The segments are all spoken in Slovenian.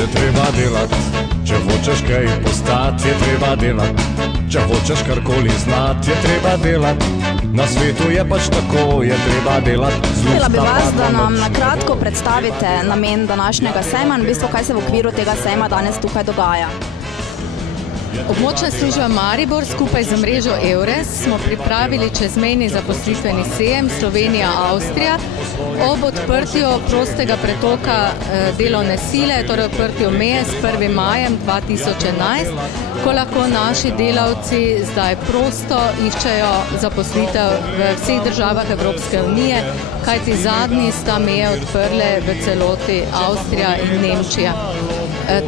je treba delati. Če hočeš kaj postati, je treba delati. Če hočeš karkoli znati, je treba delati. Na svetu je pač tako, je treba delati. Htela bi vas, da nam na kratko predstavite namen današnjega sejma in v bistvu, kaj se v okviru tega sejma danes tukaj dogaja. Območna služba Maribor skupaj z mrežo EURES smo pripravili čezmejni zaposlitveni sejem Slovenija-Avstrija ob odprtju prostega pretoka delovne sile, torej odprtju meje s 1. majem 2011, ko lahko naši delavci zdaj prosto iščejo zaposlitev v vseh državah Evropske unije, kajti zadnji sta meje odprle v celoti Avstrija in Nemčija.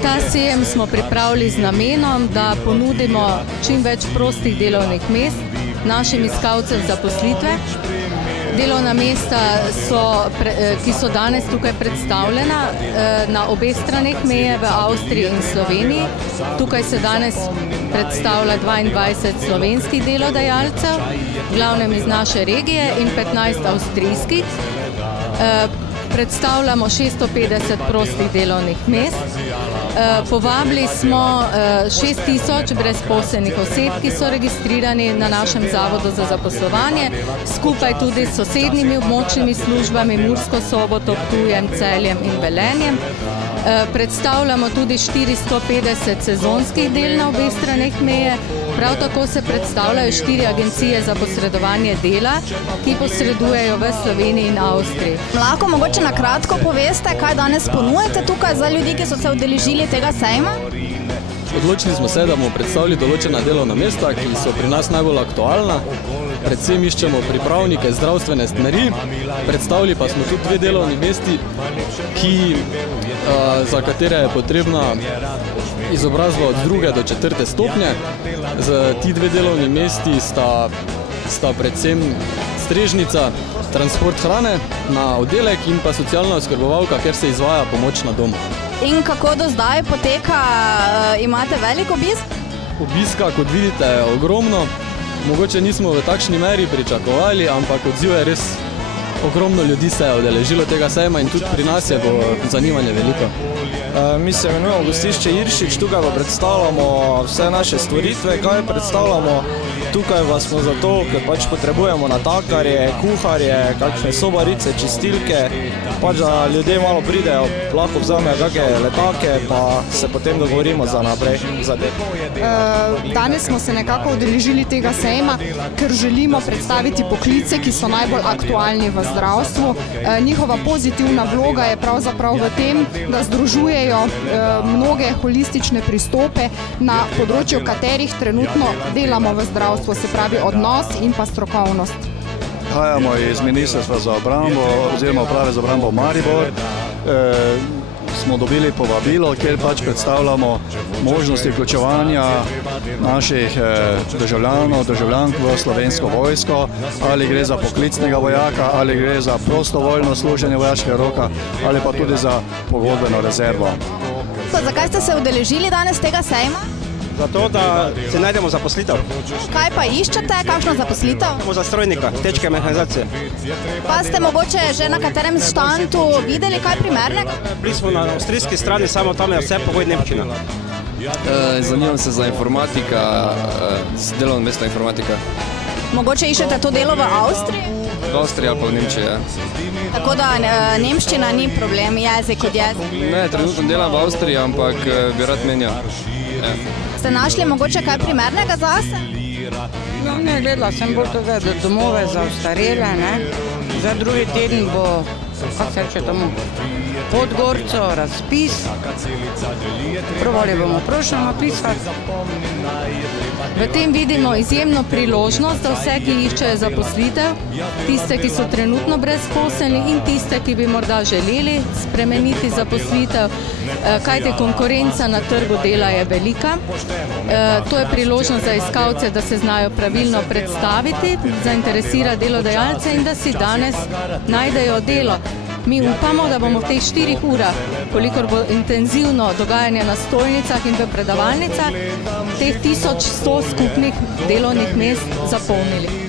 Ta sejem smo pripravili z namenom, da ponudimo čim več prostih delovnih mest našim iskalcem zaposlitve. Delovna mesta, ki so danes tukaj predstavljena na obeh straneh meje v Avstriji in Sloveniji. Tukaj se danes predstavlja 22 slovenskih delodajalcev, v glavnem iz naše regije, in 15 avstrijskih. Predstavljamo 650 prostih delovnih mest. Povabili smo 6000 brezposelnih oseb, ki so registrirani na našem Zavodu za zaposlovanje, skupaj tudi s sosednjimi območnimi službami Mursko Soboto, Ptujem, Celjem in Velenjem. Predstavljamo tudi 450 sezonskih del na obeh straneh meje. Prav tako se predstavljajo 4 agencije za posredovanje dela, ki posredujejo v Sloveniji in Avstriji. Lahko mogoče na kratko poveste, kaj danes ponujate tukaj za ljudi, ki so se udeležili tega sejma? Odločili smo se, da bomo predstavili določena delovna mesta, ki so pri nas najbolj aktualna. Predvsem iščemo pripravnike zdravstvene smeri, predstavili pa smo tudi 2 delovni mesti, za katere je potrebna izobrazba od 2. do 4. stopnje. Ti 2 delovni mesti sta predvsem strežnica, transport hrane na oddelek in pa socialna oskrbovalka, kjer se izvaja pomoč na domu. In kako do zdaj poteka, imate velik obisk? Obiska, kot vidite, je ogromno. Mogoče nismo v takšni meri pričakovali, ampak odziv je res ogromno ljudi se je udeležilo tega sejma in tudi pri nas je bilo zanimanje veliko. Mi se imenujemo Gostišče Iršič, tukaj pa predstavljamo vse naše stvaritve, kaj predstavljamo. Tukaj pa smo zato, ker pač potrebujemo natakarje, kuharje, kakšne sobarice, čistilke, pač da ljudje malo pridejo, lahko vzamejo kakšne letake, pa se potem dogovorimo za naprej. Danes smo se nekako udeležili tega sejma, ker želimo predstaviti poklice, ki so najbolj aktualni v zdravstvu. Njihova pozitivna vloga je pravzaprav v tem, da združujejo mnoge holistične pristope, na področju katerih trenutno delamo v zdravstvu, se pravi odnos in pa strokovnost. Prihajamo iz Ministrstva za obrambo oziroma Uprave za obrambo Maribor. Smo dobili povabilo, kjer pač predstavljamo možnosti vključevanja naših državljank v Slovensko vojsko, ali gre za poklicnega vojaka, ali gre za prostovoljno služenje vojaškega roka, ali pa tudi za pogodbeno rezervo. Zakaj ste se udeležili danes tega sejma? Zato, da si najdemo zaposlitev. Kaj pa iščete? Kakšno zaposlitev? Za strojnika, tečke mehanizacije. Pa ste mogoče že na katerem štantu videli kaj primernega? Bili smo na avstrijski strani, samo tam je vse pogoj nemščina. Zanimam se za informatika, delovno mesto informatika. Mogoče iščete to delo v Avstriji? V Avstriji ali pa v Nemčiji, ja. Tako da nemščina ni problem, jezik kot jezik? Ne, trenutno delam v Avstriji, ampak bi rad menjal. Ste našli mogoče kaj primernega zase? No, ne, gledala sem bolj tega, da domove za ostarele, ne. Za drugi teden bo, kako se reče tomu, Podgorco, razpis. Probali bomo prošlo napisati. V tem vidimo izjemno priložnost za vse, ki iščejo zaposlitev, tiste, ki so trenutno brezposelni in tiste, ki bi morda želeli spremeniti zaposlitev, kajti konkurenca na trgu dela je velika. To je priložnost za iskalce, da se znajo pravilno predstaviti, zainteresira delodajalce in da si danes najdejo delo. Mi upamo, da bomo v teh 4 urah, kolikor bo intenzivno dogajanje na stojnicah in v predavalnicah, teh 1100 skupnih delovnih mest zapolnili.